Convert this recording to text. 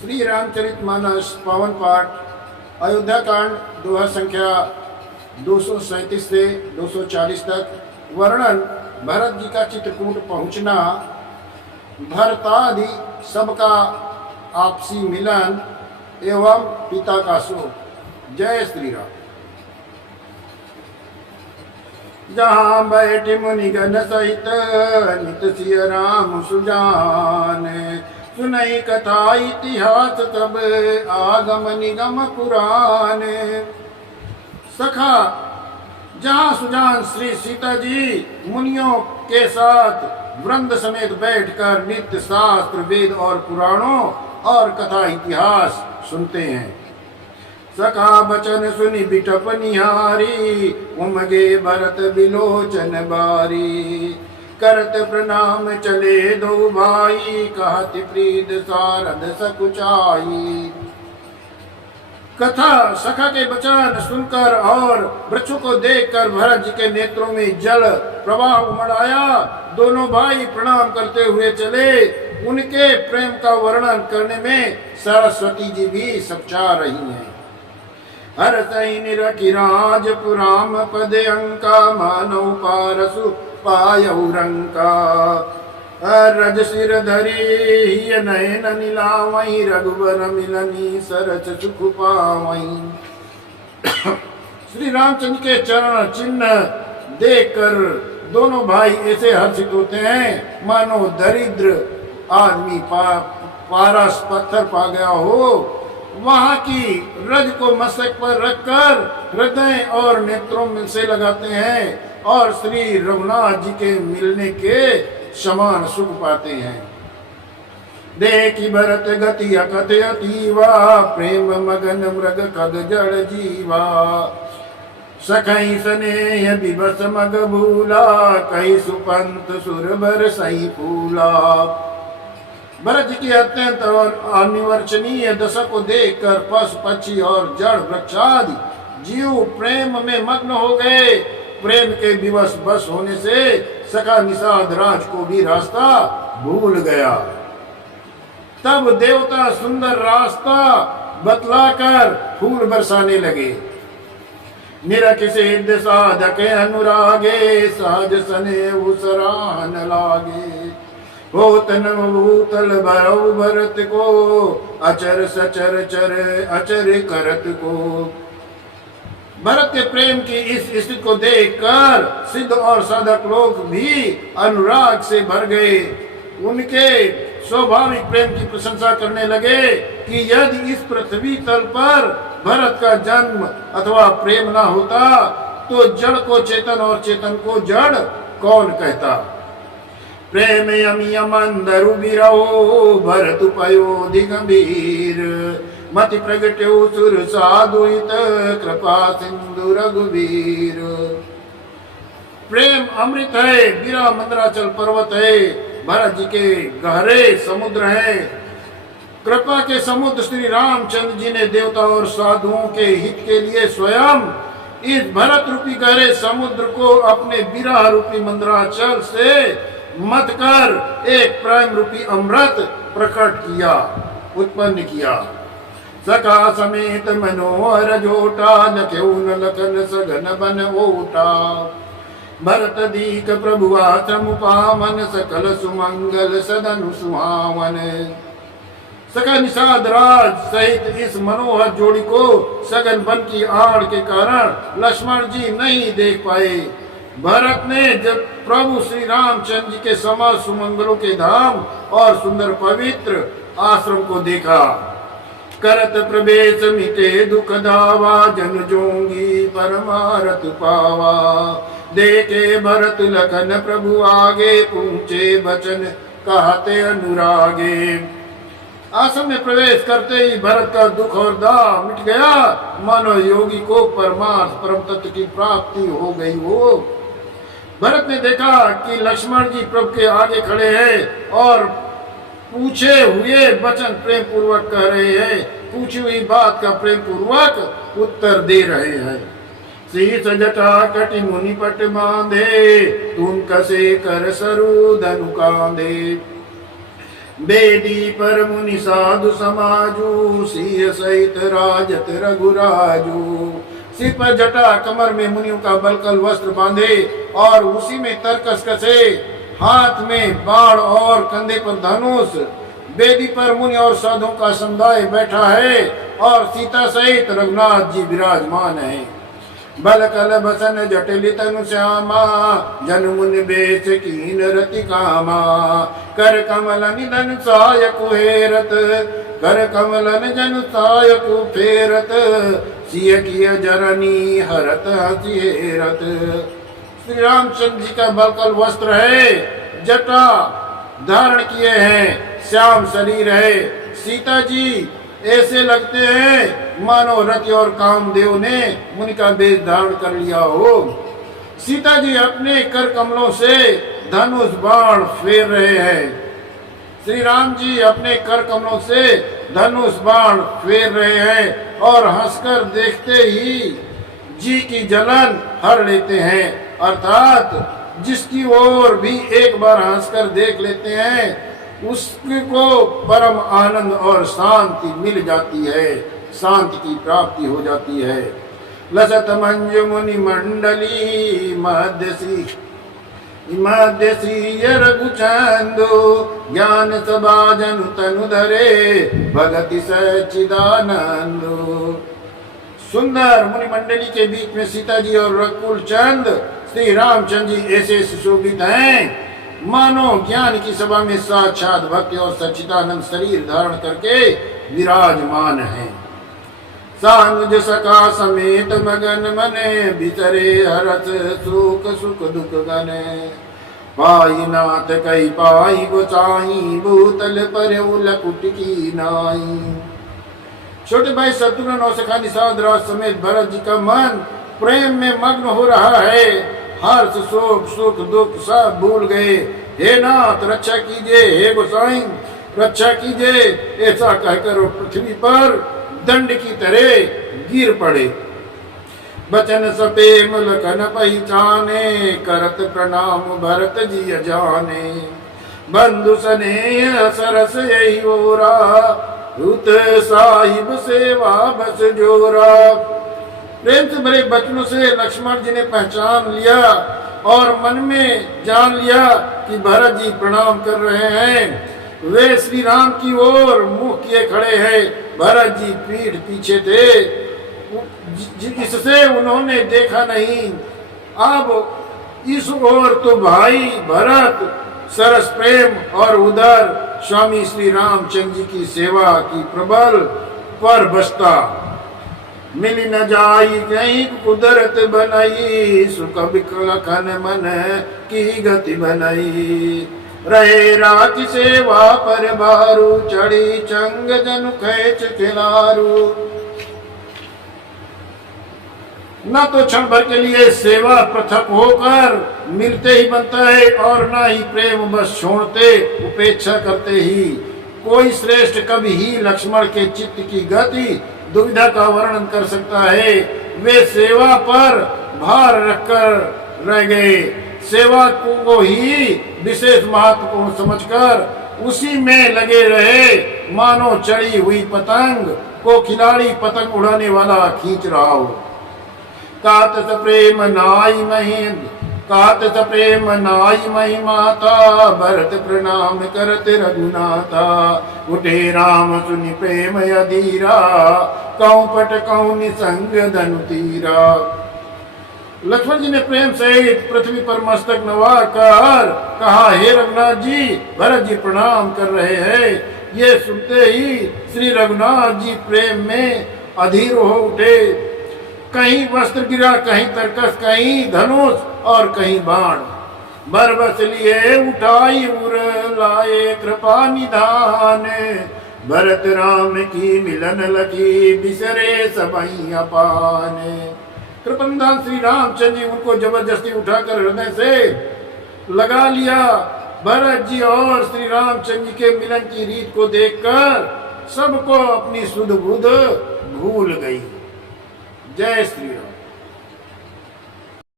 श्री रामचरितमानस पावन पाठ अयोध्या कांड दोहा संख्या 237 से 240 तक। वर्णन भरत जी का चित्रकूट पहुंचना, भरतादि सबका आपसी मिलन एवं पिता का शोक। जय श्री राम। जहाँ बैठे मुनिगण सहित नित सिय राम सुजान, सुनई कथा इतिहास सब आगम निगम पुराण। सखा जहाँ सुजान श्री सीता जी मुनियों के साथ वृंद समेत बैठकर नित्य शास्त्र वेद और पुराणों और कथा इतिहास सुनते हैं। सखा बचन सुनि बिटप निहारी, उमगे भरत बिलोचन बारी। करत प्रणाम चले दो भाई, कहत प्रीत सारद सकुचाई। कथा सखा के वचन सुनकर और वृक्षों को देखकर भरत जी के नेत्रों में जल प्रवाह उमड़ आया। दोनों भाई प्रणाम करते हुए चले। उनके प्रेम का वर्णन करने में सरस्वती जी भी सपचा रही हैं। हर सही निरखि राजपुराम पद अंका, मानव पारसु पायौ रंका। रज सिर धरी नयन नीलावई, रघुवर मिलनी सरस सुख पावई। श्री रामचंद्र के चरण चिन्ह देखकर दोनों भाई ऐसे हर्षित होते हैं मानो दरिद्र आदमी पारस पत्थर पा गया हो। वहां की रज को मस्तक पर रखकर हृदय और नेत्रों में से लगाते हैं और श्री रघुनाथ जी के मिलने के समान सुख पाते हैं। देखी भरत गति अकथ अतीवा, प्रेम मगन मृग खग जड़ जीवा। सखई स्नेह विवश मग भूला, कई सुपंत सुर बर सही फूला। भरत जी की अत्यंत और अनिवर्चनीय दशा को देखकर पशु पक्षी और जड़ वृक्षादि जीव प्रेम में मग्न हो गए। प्रेम के विवश बस होने से सखा निषाद राज को भी रास्ता भूल गया। तब देवता सुंदर रास्ता बतलाकर फूल बरसाने लगे। निरख सिद्ध साधक अनुरागे, साज सने उसरान लागे। होतन भूतल भरऊ भरत को, अचर सचर चर अचर करत को। भरत के प्रेम की इस स्थिति को देखकर सिद्ध और साधक लोग भी अनुराग से भर गए। उनके स्वाभाविक प्रेम की प्रशंसा करने लगे कि यदि इस पृथ्वी तल पर भरत का जन्म अथवा प्रेम ना होता तो जड़ को चेतन और चेतन को जड़ कौन कहता। प्रेम यम अंदरु बिरहो, भरत पयोधि गंभीर। मति प्रगट्यो सुर साधुत, कृपा सिंधु रघुवीर। प्रेम अमृत है, बिरह मंदराचल पर्वत है, भरत जी के गहरे समुद्र है। कृपा के समुद्र श्री रामचंद्र जी ने देवता और साधुओं के हित के लिए स्वयं इस भरत रूपी गहरे समुद्र को अपने बिरह रूपी मंदराचल से मत कर एक प्रेम रूपी अमृत प्रकट किया, उत्पन्न किया। सखा समेत मनोहर जोटा, लख्यौ न लखन सघन बन ओटा। भरत दीक प्रभु आश्रम पावन, सकल सुमंगल सदनु सुहावन। सखा निषाद राज सहित इस मनोहर जोड़ी को सघन वन की आड़ के कारण लक्ष्मण जी नहीं देख पाए। भरत ने जब प्रभु श्री रामचंद्र जी के समा सुमंगलों के धाम और सुंदर पवित्र आश्रम को देखा। करत प्रवेश मिटे दुख दावा, जन जोंगी परमारथ पावा। देखे भरत लखन प्रभु आगे, पूछे बचन कहते अनुरागे। आश्रम में प्रवेश करते ही भरत का दुख और दाह मिट गया, मानो योगी को परमार्थ परम तत्व की प्राप्ति हो गई हो। भरत ने देखा कि लक्ष्मण जी प्रभु के आगे खड़े हैं और पूछे हुए वचन प्रेम पूर्वक कह रहे हैं, पूछी हुई बात का प्रेम पूर्वक उत्तर दे रहे हैं। शीश जटा कटि मुनि पट बांधे, तुम कसे कर सरु धनु कांधे। बेदी पर मुनि साधु समाजू, सिंह सहित राजत रघुराजू। सिर पर जटा, कमर में मुनियों का बलकल वस्त्र बांधे और उसी में तरकस कसे, हाथ में बाण और कंधे पर धनुष। बेदी पर मुनि और साधुओं का समुदाय बैठा है और सीता सहित रघुनाथ जी विराजमान है। बल कल बसन जटिल तनु श्यामा, जन मुनि बेच कीन रति कामा। कर कमल निधन सायक हेरत, कर कमल जन सायक फेरत। सिय किय जरनी हरत हसी हेरत। श्री रामचंद्र जी का बलकल वस्त्र है, जटा धारण किए हैं, श्याम शरीर है। सीता जी ऐसे लगते हैं मानो रति और कामदेव ने मुनि का वेश धारण कर लिया हो। सीता जी अपने कर कमलों से धनुष बाण फेर रहे हैं। श्री राम जी अपने कर कमलों से धनुष बाण फेर रहे हैं और हंसकर देखते ही जी की जलन हर लेते हैं, अर्थात जिसकी ओर भी एक बार हंसकर देख लेते हैं उसको परम आनंद और शांति मिल जाती है, शांति की प्राप्ति हो जाती है। लसत मंजु मुनि मंडली, मध्यसी रघुचंदो। ज्ञान सभा जनु तनु धरे, भगति सच्चिदानंदो। सुंदर मुनि मंडली के बीच में सीता जी और रघुकुल चंद श्री रामचंद्र जी ऐसे सुशोभित हैं मानो ज्ञान की सभा में साक्षात भक्ति और सच्चिदानंद शरीर धारण करके विराजमान है। सानुज सखा समेत मगन मने, बिसरे हरस सुख सुख दुख गने। पाई नाथ कई पाई गोसाई, भूतल पर उलकुट की नाई। छोटे भाई शत्रुघ्न और सखा निषाद राज समेत भरत जी का मन प्रेम में मग्न हो रहा है। हर्ष शोक सुख दुख सब भूल गए। हे नाथ रक्षा कीजिए, हे गोसाई रक्षा कीजिए, ऐसा कहकर वो पृथ्वी पर दंड की तरह गिर पड़े। बचन सपेम लखन पहचाने, करत प्रणाम भरत जी जाने। बंधु स्नेह सरस यही ओरा, रुत साहिब सेवा बस जोरा। प्रेम से भरे बचनों से लक्ष्मण जी ने पहचान लिया और मन में जान लिया कि भरत जी प्रणाम कर रहे हैं। वे श्री राम की ओर मुंह किए खड़े हैं। भरत जी पीठ पीछे थे, जिससे उन्होंने देखा नहीं। अब इस ओर तो भाई भरत सरस प्रेम और उधर स्वामी श्री रामचंद्र जी की सेवा की प्रबल पर बसता। मिली न जाई कहीं कुदरत बनाई, सुख लखन मन की गति बनाई। रहे रात सेवा पर बारू, चढ़ी चंग जन खेच खिलारू। न तो क्षण भर के लिए सेवा पृथक होकर मिलते ही बनता है और न ही प्रेम बस छोड़ते उपेक्षा करते ही। कोई श्रेष्ठ कभी ही लक्ष्मण के चित्त की गति दुविधा का वर्णन कर सकता है। वे सेवा पर भार रखकर रह गए। सेवा को ही विशेष महत्वपूर्ण समझकर उसी में लगे रहे, मानो चढ़ी हुई पतंग को खिलाड़ी पतंग उड़ाने वाला खींच रहा हो। कात स प्रेम नाई महेंद्र, कात स प्रेम नाई मही माता। भरत प्रणाम करत रघुनाथा, उठे राम सुनि प्रेम अधीरा। कौं पट कौं निसंग धनु तीरा। लक्ष्मण जी ने प्रेम से पृथ्वी पर मस्तक नवा कर कहा, हे रघुनाथ जी, भरत जी प्रणाम कर रहे हैं। ये सुनते ही श्री रघुनाथ जी प्रेम में अधीर हो उठे। कहीं वस्त्र गिरा, कहीं तरकस, कहीं धनुष और कहीं बाण। बरबस लिए उठाई उर लाए, कृपा निधान। भरत राम की मिलन लगी, बिसरे सबई अपान। कृपानिधान श्री रामचंद्र जी उनको जबरदस्ती उठाकर हृदय से लगा लिया। भरत जी और श्री रामचंद्र जी के मिलन की रीत को देखकर सबको अपनी सुध बुध भूल गई। जय श्री राम।